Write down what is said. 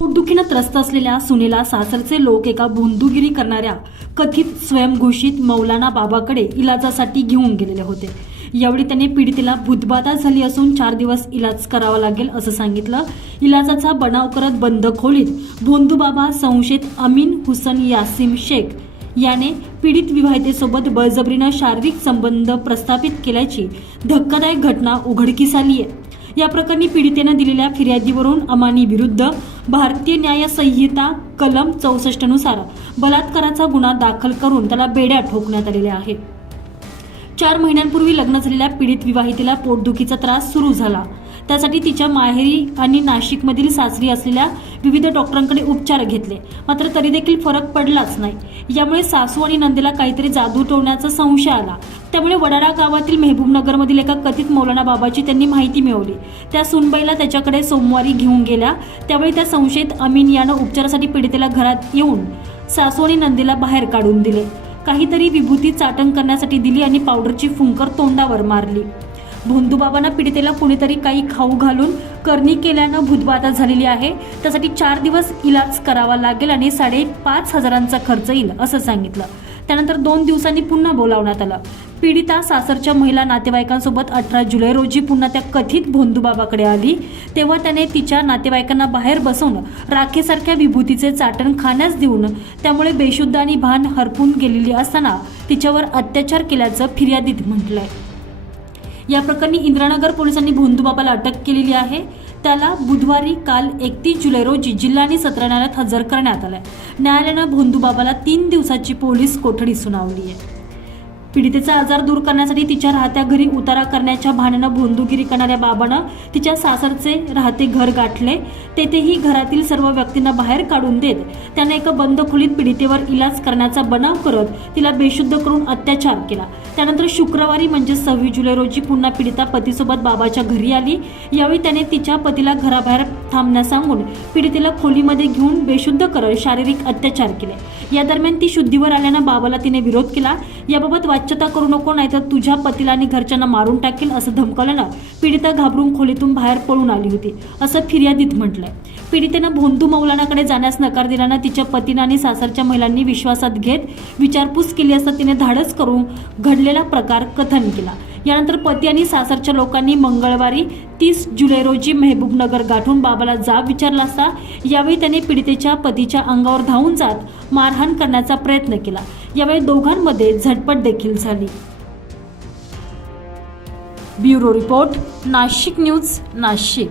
पोटदुखीनं त्रस्त असलेल्या सुनेला सासरचे लोक एका बोंदुगिरी करणाऱ्या कथित स्वयंघोषित मौलाना बाबाकडे इलाजासाठी घेऊन गेलेले होते. यावेळी त्याने पीडितेला भूतबाधा झाली असून चार दिवस इलाज करावा लागेल असं सांगितलं. इलाजाचा बनाव करत बंद खोलीत भोंदू बाबा संशयित अमीन हुसन यासिम शेख याने पीडित विवाहितेसोबत बळजबरीनं शारीरिक संबंध प्रस्थापित केल्याची धक्कादायक घटना उघडकीस आली आहे या प्रकरणी पीडितेनं दिलेल्या फिर्यादीवरून अमानी विरुद्ध भारतीय न्याय संहिता कलम चौसष्टनुसार बलात्काराचा गुन्हा दाखल करून त्याला बेड्या ठोकण्यात आलेल्या आहेत. चार महिन्यांपूर्वी लग्न झालेल्या पीडित विवाहितेला पोटदुखीचा त्रास सुरू झाला. त्यासाठी तिच्या माहेरी आणि नाशिकमधील सासरी असलेल्या विविध डॉक्टरांकडे उपचार घेतले. मात्र तरी देखील फरक पडलाच नाही. यामुळे सासू आणि नंदेला काहीतरी जादू टोळण्याचा संशय आला. त्यामुळे वडाळा गावातील मेहबूबनगरमधील एका कथित मौलाना बाबाची त्यांनी माहिती मिळवली. त्या सुनबाईला त्याच्याकडे सोमवारी घेऊन गेल्या. त्यावेळी त्या संशयित अमीन यानं उपचारासाठी पीडितेला घरात येऊन सासू आणि नंदेला बाहेर काढून दिले. काहीतरी विभूती चाटण करण्यासाठी दिली आणि पावडरची फुंकर तोंडावर मारली. भोंदूबाबांना पीडितेला कुणीतरी काही खाऊ घालून करणी केल्यानं भूतबाधा झालेली आहे. त्यासाठी चार दिवस इलाज करावा लागेल आणि साडेपाच हजारांचा खर्च येईल असं सांगितलं. त्यानंतर दोन दिवसांनी पुन्हा बोलावण्यात आलं. पीडिता सासरच्या महिला नातेवाईकांसोबत अठरा जुलै रोजी पुन्हा त्या कथित भोंदूबाबाकडे आली. तेव्हा त्याने तिच्या नातेवाईकांना बाहेर बसवून राखेसारख्या विभूतीचे चाटण खाण्यास देऊन त्यामुळे बेशुद्ध आणि भान हरपून गेलेली असताना तिच्यावर अत्याचार केल्याचं फिर्यादीत म्हटलंय. या प्रकरणी इंद्रानगर पोलिसांनी भोंदूबाबाला अटक केलेली आहे. त्याला बुधवारी काल एकतीस जुलै रोजी जिल्हा आणि सत्र न्यायालयात हजर करण्यात आलंय. न्यायालयानं भोंदूबाबाला तीन दिवसाची पोलीस कोठडी सुनावली आहे. पीडितेचा आजार दूर करण्यासाठी तिच्या राहत्या घरी उतारा करण्याच्या भाण्यानं भोंदूगिरी करणाऱ्या बाबानं तिच्या सासरचे राहते घर गाठले. तेथेही घरातील सर्व व्यक्तींना बाहेर काढून देत त्याने एका बंद खोलीत पीडितेवर इलाज करण्याचा बनाव करत तिला बेशुद्ध करून अत्याचार केला. त्यानंतर शुक्रवारी म्हणजे सव्वीस जुलै रोजी पुन्हा पीडिता पतीसोबत बाबाच्या घरी आली. यावेळी त्याने तिच्या पतीला घराबाहेर थांबण्यास सांगून पीडितेला खोलीमध्ये घेऊन बेशुद्ध करत शारीरिक अत्याचार केले. या दरम्यान ती शुद्धीवर आल्यानं बाबाला तिने विरोध केला. याबाबत वाच्यता करू नको नाहीतर तुझ्या पतीला आणि घरच्यांना मारून टाकेल असं धमकावल्यानं पीडिता घाबरून खोलीतून बाहेर पळून आली होती असं फिर्यादीत म्हटलंय. पीडितेनं भोंदू मौलानाकडे जाण्यास नकार दिल्यानं तिच्या पतीनं आणि सासरच्या महिलांनी विश्वासात घेत विचारपूस केली असता तिने धाडस करून घडलेला प्रकार कथन केला. यानंतर पती आणि सासरच्या लोकांनी मंगळवारी तीस जुलै रोजी मेहबूबनगर गाठून बाबाला जाब विचारला असता यावेळी त्याने पीडितेच्या पतीच्या अंगावर धावून जात मारहाण करण्याचा प्रयत्न केला. यावेळी दोघांमध्ये झटपट देखील झाली. Bureau report Nashik news Nashik.